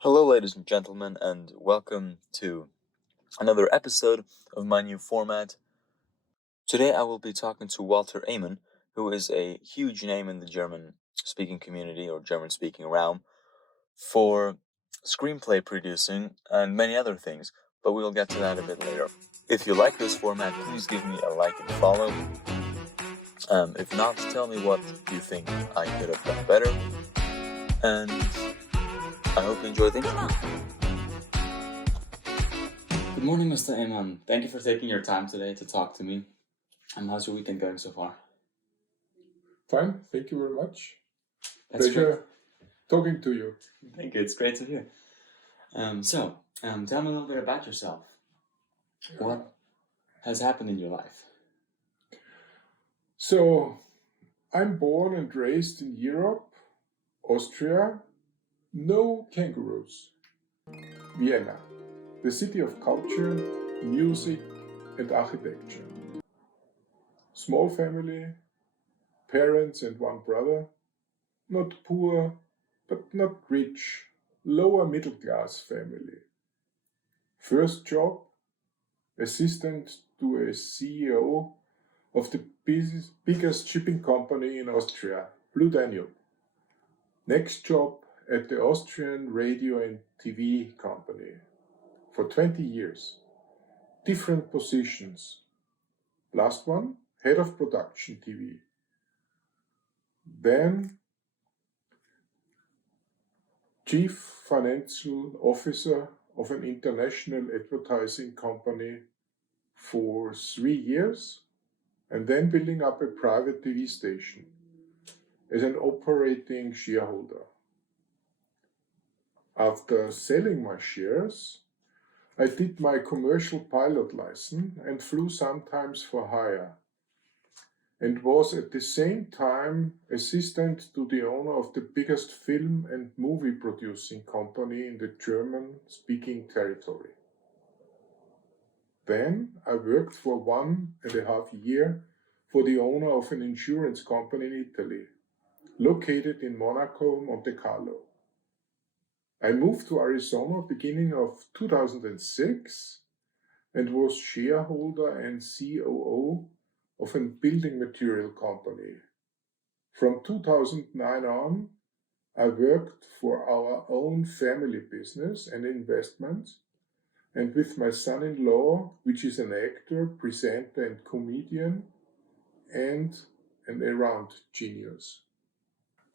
Hello, ladies and gentlemen, and welcome to another episode of my new format. Today I will be talking to Walter Amon, who is a huge name in the German-speaking community or German-speaking realm for screenplay producing and many other things, but we'll get to that a bit later. If you like this format, please give me a like and follow. If not, tell me what you think I could have done better, and I hope you enjoy the interview. Good morning, Mr. Amon. Thank you for taking your time today to talk to me. How's your weekend going so far? Fine, thank you very much. That's Pleasure talking to you. Thank you. It's great to hear. Tell me a little bit about yourself. What has happened in your life? So, I'm born and raised in Europe, Austria. No kangaroos. Vienna, the city of culture, music, and architecture. Small family, parents and one brother. Not poor, but not rich. Lower middle class family. First job, assistant to a CEO of the biggest shipping company in Austria, Blue Danube. Next job at the Austrian radio and TV company for 20 years. Different positions. Last one, head of production TV. Then chief financial officer of an international advertising company for 3 years, and then building up a private TV station as an operating shareholder. After selling my shares, I did my commercial pilot license and flew sometimes for hire, and was at the same time assistant to the owner of the biggest film and movie producing company in the German-speaking territory. Then I worked for 1.5 years for the owner of an insurance company in Italy, located in Monaco, Monte Carlo. I moved to Arizona beginning of 2006 and was shareholder and COO of a building material company. From 2009 on, I worked for our own family business and investments, and with my son-in-law, which is an actor, presenter and comedian, and an around genius.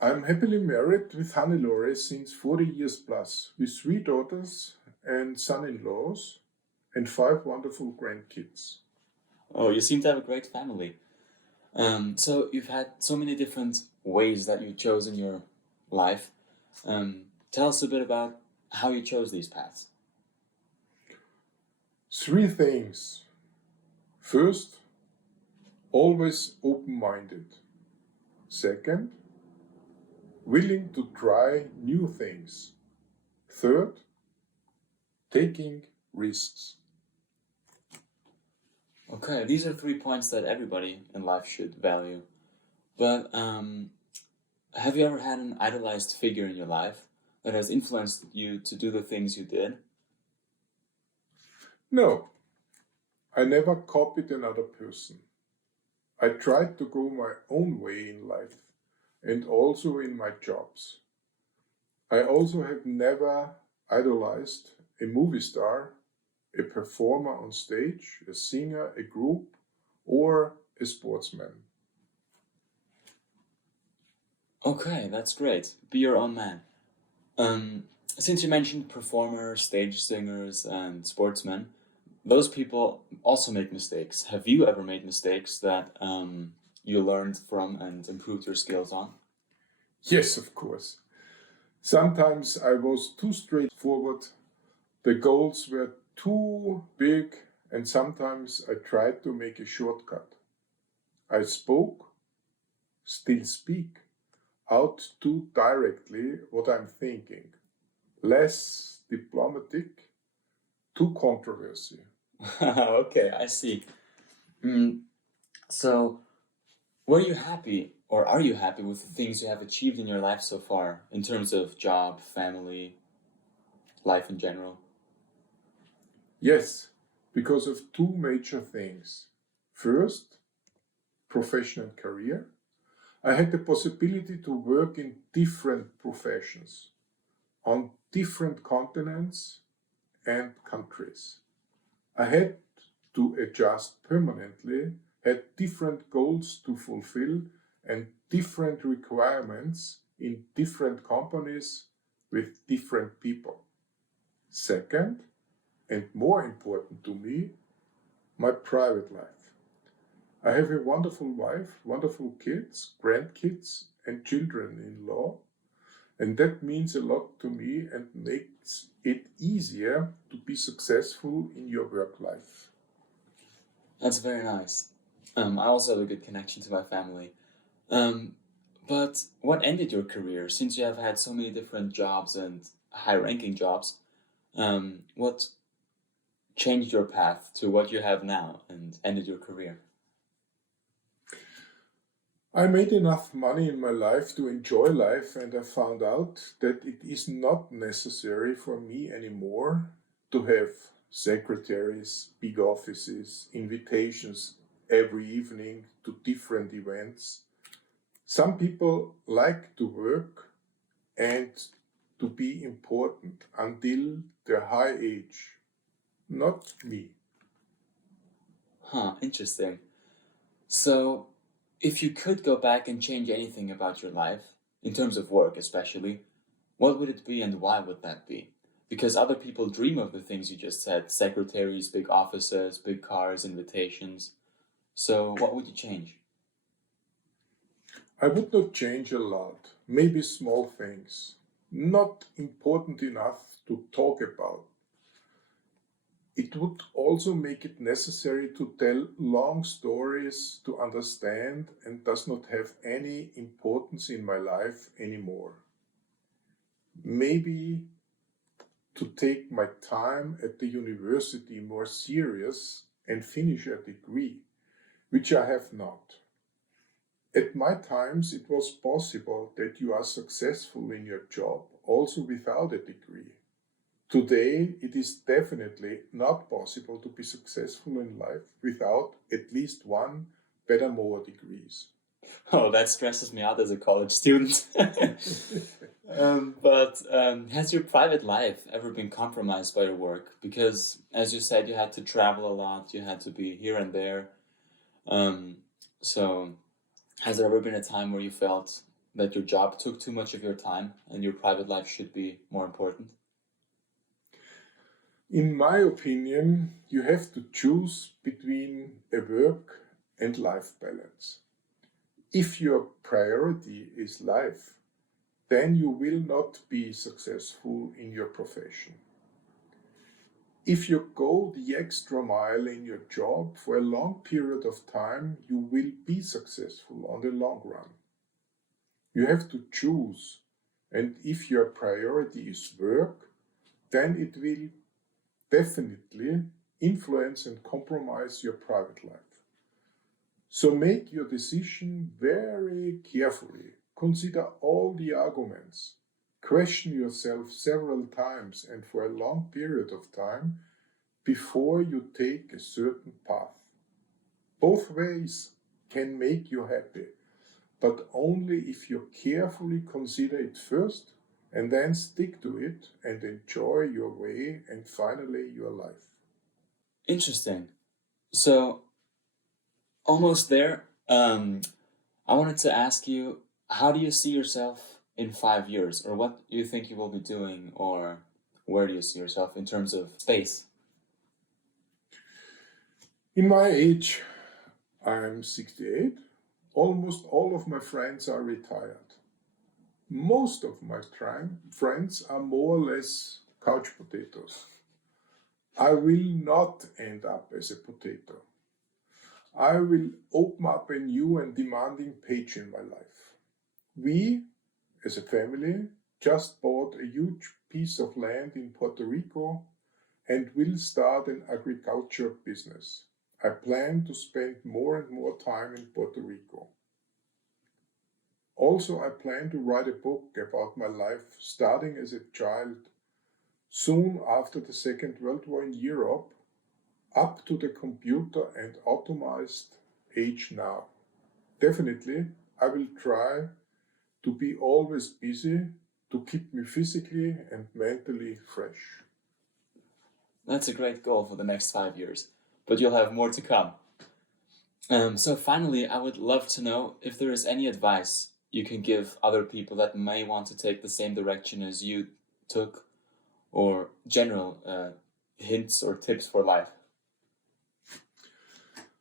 I'm happily married with Hannelore since 40 years plus, with 3 daughters and son-in-laws, and 5 wonderful grandkids. Oh, you seem to have a great family. So you've had so many different ways that you chose in your life. Tell us a bit about how you chose these paths. 3 things. First, always open-minded. Second, willing to try new things. Third, taking risks. Okay, these are 3 points that everybody in life should value. But have you ever had an idolized figure in your life that has influenced you to do the things you did? No, I never copied another person. I tried to go my own way in life and also in my jobs. I also have never idolized a movie star, a performer on stage, a singer, a group, or a sportsman. Okay, that's great. Be your own man. Since you mentioned performers, stage singers, and sportsmen, those people also make mistakes. Have you ever made mistakes that you learned from and improved your skills on? Yes, of course. Sometimes I was too straightforward. The goals were too big, and sometimes I tried to make a shortcut. I spoke, still speak, out too directly what I'm thinking. Less diplomatic, too controversy. Okay, I see. So, were you happy, or are you happy with the things you have achieved in your life so far, in terms of job, family? life in general? Yes, because of two major things. First, profession and career. I had the possibility to work in different professions on different continents and countries. I had to adjust permanently, had different goals to fulfill, and different requirements in different companies with different people. Second, and more important to me, my private life. I have a wonderful wife, wonderful kids, grandkids, and children in law, and that means a lot to me and makes it easier to be successful in your work life. That's very nice. I also have a good connection to my family. Um, but what ended your career? Since you have had so many different jobs and high-ranking jobs, what changed your path to what you have now and ended your career? I made enough money in my life to enjoy life, and I found out that it is not necessary for me anymore to have secretaries, big offices, invitations every evening to different events. Some people like to work and to be important until their high age. Not me. Huh, interesting. So, if you could go back and change anything about your life, in terms of work especially, what would it be and why would that be? Because other people dream of the things you just said: secretaries, big offices, big cars, invitations. So, what would you change? I would not change a lot, maybe small things, not important enough to talk about. It would also make it necessary to tell long stories to understand and does not have any importance in my life anymore. Maybe to take my time at the university more serious and finish a degree, which I have not. At my times, it was possible that you are successful in your job also without a degree. Today, it is definitely not possible to be successful in life without at least one, better more degrees. Oh, that stresses me out as a college student. But has your private life ever been compromised by your work? Because, as you said, you had to travel a lot, you had to be here and there. Um, so, has there ever been a time where you felt that your job took too much of your time and your private life should be more important? In my opinion, you have to choose between a work and life balance. If your priority is life, then you will not be successful in your profession. If you go the extra mile in your job for a long period of time, you will be successful on the long run. You have to choose, and if your priority is work, then it will definitely influence and compromise your private life. So make your decision very carefully. Consider all the arguments. Question yourself several times and for a long period of time before you take a certain path. Both ways can make you happy, but only if you carefully consider it first and then stick to it and enjoy your way and finally your life. Interesting. So, almost there. I wanted to ask you, how do you see yourself in 5 years, or what do you think you will be doing, or where do you see yourself in terms of space? In my age, I'm 68. Almost all of my friends are retired. Most of my friends are more or less couch potatoes. I will not end up as a potato. I will open up a new and demanding page in my life. We, as a family, just bought a huge piece of land in Puerto Rico and will start an agriculture business. I plan to spend more and more time in Puerto Rico. Also, I plan to write a book about my life starting as a child soon after the Second World War in Europe, up to the computer and automized age now. Definitely, I will try to be always busy to keep me physically and mentally fresh. That's a great goal for the next 5 years, but you'll have more to come. So finally, I would love to know if there is any advice you can give other people that may want to take the same direction as you took, or general hints or tips for life.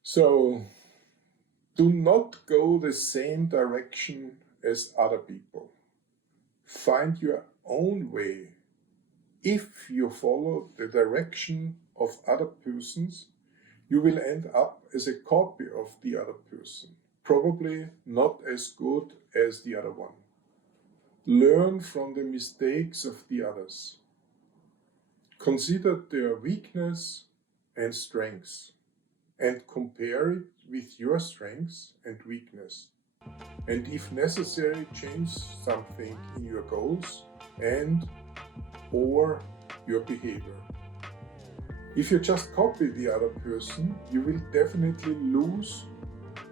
So, do not go the same direction as other people. Find your own way. If you follow the direction of other persons, you will end up as a copy of the other person, probably not as good as the other one. Learn from the mistakes of the others. Consider their weakness and strengths, and compare it with your strengths and weakness. And if necessary, change something in your goals and or your behavior. If you just copy the other person, you will definitely lose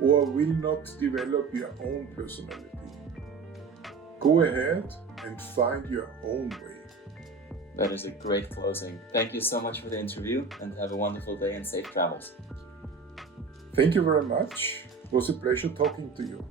or will not develop your own personality. Go ahead and find your own way. That is a great closing. Thank you so much for the interview, and have a wonderful day and safe travels. Thank you very much. It was a pleasure talking to you.